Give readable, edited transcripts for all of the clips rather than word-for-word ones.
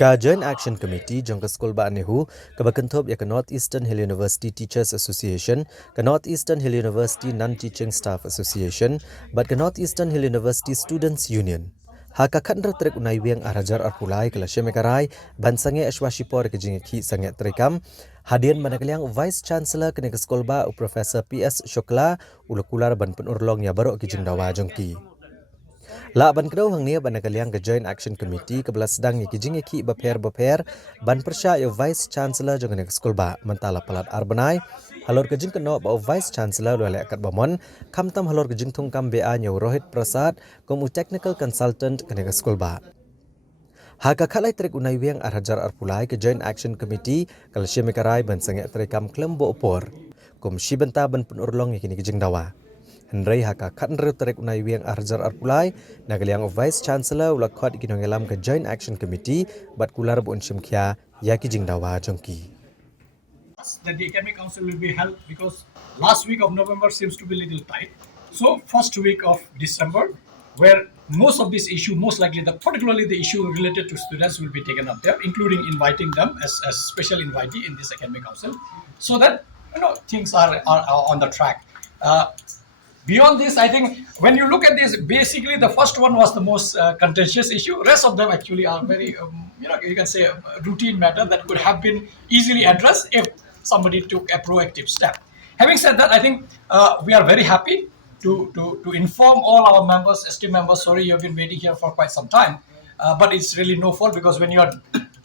Ka Joint Action Committee jong ka School ba Nehu ka bakantop ya ka North Eastern Hill University Teachers Association, ka North Eastern Hill University Non-Teaching Staff Association, but ka North Eastern Hill University Students Union. Haka kandra trek unai weng arajar arpulai kala shemekarai bansange ashwa Shipor ke jingiakhih sange trekam hadian manakaliang Vice Chancellor kene ke School ba Professor PS Shokla ulakular ban penurlong ya barok ke jingdawa jongki. La ban kedau hang nia ban kaliang ke Joint Action Committee ke belas sedang ki jingiakhih baper ban persya ya Vice Chancellor jong ke School ba mentala pelat arbanai halor ke jing keno ba Vice Chancellor lo le kat bamon kamtam halor ke jing thungkam BA nyo Rohit Prasad komu technical consultant ke School ba Haka khalai trek unai weng arhajar arpulai ke Joint Action Committee kal shemekarai ban sange trekam klembo opor kom shibenta ban penurlong kini ke jingdawa Henry haka kandre trek unai weng arhajar arpulai nagaliang Vice Chancellor ula khot ikinongelam ke Joint Action Committee bat kular bu unshimkhia yaki jingdawa jongki that the Academic Council will be held because last week of November seems to be a little tight. So first week of December, where most of this issue, most likely, particularly the issue related to students will be taken up there, including inviting them as special invitee in this Academic Council, so that things are on the track. Beyond this, I think when you look at this, basically the first one was the most contentious issue. Rest of them actually are very, you can say routine matter that could have been easily addressed if somebody took a proactive step. Having said that, I think we are very happy to inform all our members, esteemed members. Sorry, you have been waiting here for quite some time, but it's really no fault because when you are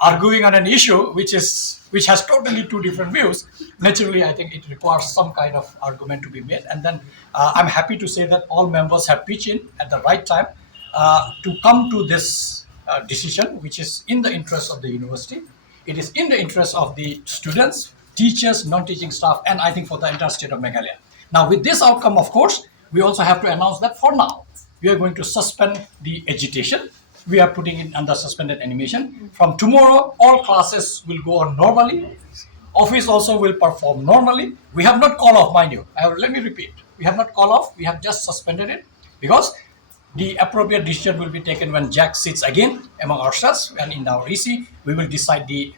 arguing on an issue which has totally two different views, naturally I think it requires some kind of argument to be made. And then I'm happy to say that all members have pitched in at the right time to come to this decision, which is in the interest of the university. It is in the interest of the students, teachers, non-teaching staff, and I think for the entire state of Meghalaya. Now, with this outcome, of course, we also have to announce that for now, we are going to suspend the agitation. We are putting it under suspended animation. From tomorrow, all classes will go on normally. Office also will perform normally. We have not called off, mind you. Let me repeat. We have not called off. We have just suspended it because the appropriate decision will be taken when JAC sits again among ourselves, and in our EC, we will decide the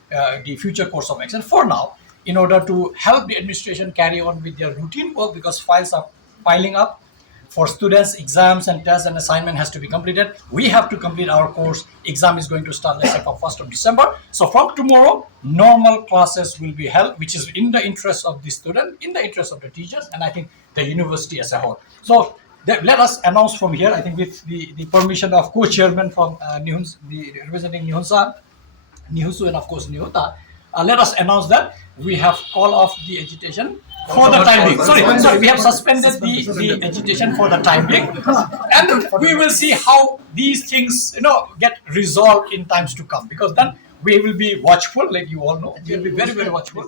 future course of action. For now, in order to help the administration carry on with their routine work, because files are piling up for students, exams and tests and assignment has to be completed. We have to complete our course. Exam is going to start, let's say, from 1st of December. So from tomorrow, normal classes will be held, which is in the interest of the student, in the interest of the teachers, and I think the university as a whole. So let us announce from here, I think with the permission of co-chairman from representing Nihusu and of course Nihuta, let us announce that we have called off the agitation for the time being. Sorry, we have suspended the agitation for the time being, and we will see how these things get resolved in times to come, because then we will be watchful, like you all know. We will be very, very watchful.